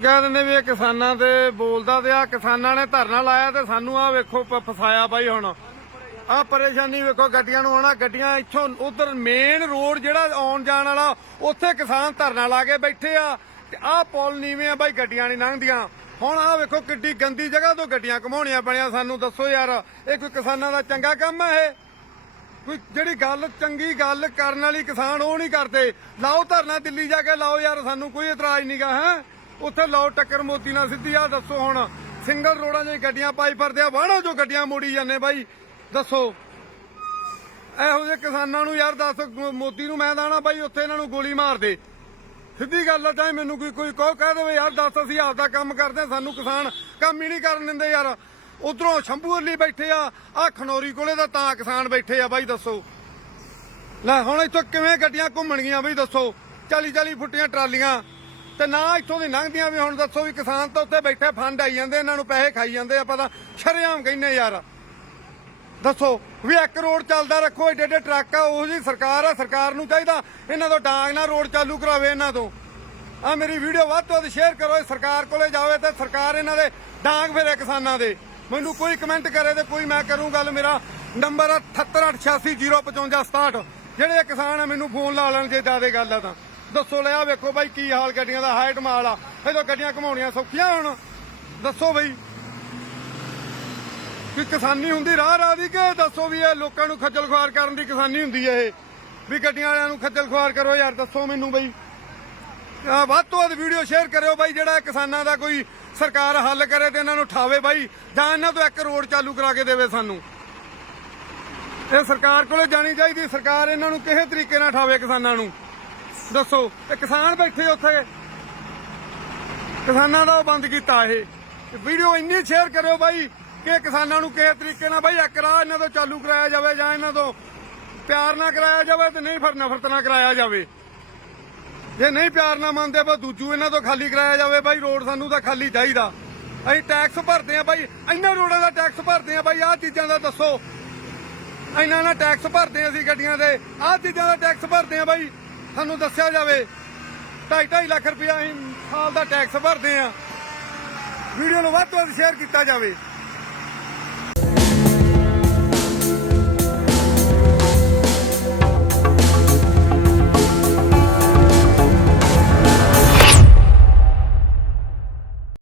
ਕਹਿੰਦੇ ਨੇ ਵੀ ਕਿਸਾਨਾਂ ਤੇ ਬੋਲਦਾ ਤੇ ਆ ਕਿਸਾਨਾਂ ਨੇ ਧਰਨਾ ਲਾਇਆ ਤੇ ਸਾਨੂੰ ਆ ਵੇਖੋ ਫਸਾਇਆ ਬਾਈ ਹੁਣ ਆ ਪਰੇਸ਼ਾਨੀ ਵੇਖੋ ਗੱਡੀਆਂ ਨੂੰ ਆਉਣਾ ਗੱਡੀਆਂ ਇੱਥੋਂ ਉਧਰ ਮੇਨ ਰੋਡ ਜਿਹੜਾ ਆਉਣ ਜਾਣ ਵਾਲਾ ਉੱਥੇ ਕਿਸਾਨ ਧਰਨਾ ਲਾ ਕੇ ਬੈਠੇ ਆ ਤੇ ਆ ਪੁਲ ਨੀਵੇਂ ਆ ਬਾਈ ਗੱਡੀਆਂ ਨਹੀਂ ਲੰਘਦੀਆਂ ਹੁਣ ਆ ਵੇਖੋ ਕਿੱਡੀ ਗੰਦੀ ਜਗ੍ਹਾ ਤੋਂ ਗੱਡੀਆਂ ਘਮਾਉਣੀਆਂ ਪਈਆਂ ਸਾਨੂੰ ਦੱਸੋ ਯਾਰ ਇਹ ਕੋਈ ਕਿਸਾਨਾਂ ਦਾ ਚੰਗਾ ਕੰਮ ਹੈ ਇਹ ਕੋਈ ਜਿਹੜੀ ਗੱਲ ਚੰਗੀ ਗੱਲ ਕਰਨ ਵਾਲੀ ਕਿਸਾਨ ਉਹ ਨਹੀਂ ਕਰਦੇ ਲਾਓ ਧਰਨਾ ਦਿੱਲੀ ਜਾ ਕੇ ਲਾਓ ਯਾਰ ਸਾਨੂੰ ਕੋਈ ਇਤਰਾਜ਼ ਨਹੀਂਗਾ ਹੈ ਉੱਥੇ ਲਾਓ ਟੱਕਰ ਮੋਦੀ ਨਾਲ ਸਿੱਧੀ ਆ ਦੱਸੋ ਹੁਣ ਸਿੰਗਲ ਰੋਡਾਂ 'ਚ ਗੱਡੀਆਂ ਪਾਈ ਫਰਦੇ ਆ ਵਾਹਣਾ ਜੋ ਗੱਡੀਆਂ ਮੋੜੀ ਜਾਂਦੇ ਬਾਈ ਦੱਸੋ ਇਹੋ ਜਿਹੇ ਕਿਸਾਨਾਂ ਨੂੰ ਯਾਰ ਦੱਸ ਮੋਦੀ ਨੂੰ ਮੈਂ ਦਾਣਾ ਬਾਈ ਉੱਥੇ ਇਹਨਾਂ ਨੂੰ ਗੋਲੀ ਮਾਰ ਦੇ ਸਿੱਧੀ ਗੱਲ ਆ ਤਾਂ ਮੈਨੂੰ ਕੋਈ ਕੋਈ ਕਹੋ ਕਹਿ ਦੇਵੇ ਯਾਰ ਦੱਸ ਅਸੀਂ ਆਪਦਾ ਕੰਮ ਕਰਦੇ ਸਾਨੂੰ ਕਿਸਾਨ ਕੰਮ ਹੀ ਨਹੀਂ ਕਰਨ ਦਿੰਦੇ ਯਾਰ ਉਧਰੋਂ ਸ਼ੰਭੂ ਅਲੀ ਬੈਠੇ ਆ ਆ ਖਨੌਰੀ ਕੋਲੇ ਦਾ ਤਾਂ ਕਿਸਾਨ ਬੈਠੇ ਆ ਬਾਈ ਦੱਸੋ ਲੈ ਹੁਣ ਇੱਥੋਂ ਕਿਵੇਂ ਗੱਡੀਆਂ ਘੁੰਮਣਗੀਆਂ ਬਾਈ ਦੱਸੋ 40 40 ਫੁੱਟੀਆਂ ਟਰਾਲੀਆਂ ਤੇ ਨਾ ਇੱਥੋਂ ਦੀ ਲੰਘਦੀਆਂ ਵੀ ਹੁਣ ਦੱਸੋ ਵੀ ਕਿਸਾਨ ਤਾਂ ਉੱਥੇ ਬੈਠੇ ਫੰਡ ਆਈ ਜਾਂਦੇ ਇਹਨਾਂ ਨੂੰ ਪੈਸੇ ਖਾਈ ਜਾਂਦੇ ਆਪਾਂ ਤਾਂ ਸ਼ਰਿਆਮ ਕਹਿੰਨੇ ਯਾਰ ਦੱਸੋ ਵੀ ਇੱਕ ਰੋਡ ਚੱਲਦਾ ਰੱਖੋ ਏਡੇ ਏਡੇ ਟਰੱਕ ਆ ਉਹ ਜੀ ਸਰਕਾਰ ਆ ਸਰਕਾਰ ਨੂੰ ਚਾਹੀਦਾ ਇਹਨਾਂ ਤੋਂ ਡਾਂਗ ਨਾਲ ਰੋਡ ਚਾਲੂ ਕਰਾਵੇ ਇਹਨਾਂ ਤੋਂ ਆ ਮੇਰੀ ਵੀਡੀਓ ਵੱਧ ਤੋਂ ਵੱਧ ਸ਼ੇਅਰ ਕਰੋ ਇਹ ਸਰਕਾਰ ਕੋਲੇ ਜਾਵੇ ਤੇ ਸਰਕਾਰ ਇਹਨਾਂ ਦੇ ਡਾਂਗ ਫੇਰੇ ਕਿਸਾਨਾਂ ਦੇ ਮੈਨੂੰ ਕੋਈ ਕਮੈਂਟ ਕਰੇ ਤੇ ਕੋਈ ਮੈਂ ਕਰੂੰ ਗੱਲ ਮੇਰਾ ਨੰਬਰ 7886805567 ਜਿਹੜੇ ਕਿਸਾਨ ਆ ਮੈਨੂੰ ਫੋਨ ਲਾ ਲੈਣ ਜੇ ਜ਼ਿਆਦਾ ਗੱਲ ਆ ਤਾਂ ਦੱਸੋ ਲਿਆ ਵੇਖੋ ਬਾਈ ਕੀ ਹਾਲ ਗੱਡੀਆਂ ਦਾ ਹਾਈਟ ਮਾਲ ਆ ਇਹਦੋਂ ਗੱਡੀਆਂ ਘਮਾਉਣੀਆਂ ਸੌਖੀਆਂ ਹੁਣ ਦੱਸੋ ਬਈ ਕਿ ਕਿਸਾਨੀ ਹੁੰਦੀ ਰਾਹ ਰਾਹ ਦੀ ਕਿ ਦੱਸੋ ਵੀ ਇਹ ਲੋਕਾਂ ਨੂੰ ਖੱਜਲ ਖੁਆਰ ਕਰਨ ਦੀ ਕਿਸਾਨੀ ਹੁੰਦੀ ਹੈ ਇਹ ਵੀ ਗੱਡੀਆਂ ਵਾਲਿਆਂ ਨੂੰ ਖੱਜਲ ਖੁਆਰ ਕਰੋ ਯਾਰ ਦੱਸੋ ਮੈਨੂੰ ਬਈ ਵੱਧ ਤੋਂ ਵੱਧ ਵੀਡੀਓ ਸ਼ੇਅਰ ਕਰਿਓ ਬਾਈ ਜਿਹੜਾ ਕਿਸਾਨਾਂ ਦਾ ਕੋਈ ਸਰਕਾਰ ਹੱਲ ਕਰੇ ਤੇ ਇਹਨਾਂ ਨੂੰ ਠਾਵੇ ਬਾਈ ਜਾਂ ਇਹਨਾਂ ਤੋਂ ਇੱਕ ਰੋਡ ਚਾਲੂ ਕਰਾ ਕੇ ਦੇਵੇ ਸਾਨੂੰ ਇਹ ਸਰਕਾਰ ਕੋਲੇ ਜਾਣੀ ਚਾਹੀਦੀ ਸਰਕਾਰ ਇਹਨਾਂ ਨੂੰ ਕਿਸੇ ਤਰੀਕੇ ਨਾਲ ਠਾਵੇ ਕਿਸਾਨਾਂ ਨੂੰ ਦੱਸੋ ਇਹ ਕਿਸਾਨ ਬੈਠੇ ਉੱਥੇ ਕਿਸਾਨਾਂ ਦਾ ਉਹ ਬੰਦ ਕੀਤਾ ਇਹ ਵੀਡੀਓ ਇੰਨੀ ਸ਼ੇਅਰ ਕਰਿਓ ਬਾਈ ਕਿ ਕਿਸਾਨਾਂ ਨੂੰ ਕਿਸੇ ਤਰੀਕੇ ਨਾਲ ਬਾਈ ਅਕਰਾ ਇਹਨਾਂ ਤੋਂ ਚਾਲੂ ਕਰਾਇਆ ਜਾਵੇ ਜਾਂ ਇਹਨਾਂ ਤੋਂ ਪਿਆਰ ਨਾ ਕਰਾਇਆ ਜਾਵੇ ਤੇ ਨਹੀਂ ਫਿਰ ਨਫ਼ਰਤ ਨਾ ਕਰਾਇਆ ਜਾਵੇ ਜੇ ਨਹੀਂ ਪਿਆਰ ਨਾ ਮੰਨਦੇ ਬਸ ਦੂਜੂ ਇਹਨਾਂ ਤੋਂ ਖਾਲੀ ਕਰਾਇਆ ਜਾਵੇ ਬਾਈ ਰੋਡ ਸਾਨੂੰ ਤਾਂ ਖਾਲੀ ਚਾਹੀਦਾ ਅਸੀਂ ਟੈਕਸ ਭਰਦੇ ਆ ਬਾਈ ਇਹਨਾਂ ਰੋਡਾਂ ਦਾ ਟੈਕਸ ਭਰਦੇ ਆ ਬਾਈ ਆਹ ਚੀਜ਼ਾਂ ਦਾ ਦੱਸੋ ਇਹਨਾਂ ਨਾਲ ਟੈਕਸ ਭਰਦੇ ਅਸੀਂ ਗੱਡੀਆਂ ਦੇ ਆਹ ਚੀਜ਼ਾਂ ਦਾ ਟੈਕਸ ਭਰਦੇ ਆ ਬਾਈ ਸਾਨੂੰ ਦੱਸਿਆ ਜਾਵੇ 2.5 ਲੱਖ ਰੁਪਇਆ ਸਾਲ ਦਾ ਟੈਕਸ ਭਰਦੇ ਆ ਵੀਡੀਓ ਨੂੰ ਵੱਧ ਤੋਂ ਵੱਧ ਸ਼ੇਅਰ ਕੀਤਾ ਜਾਵੇ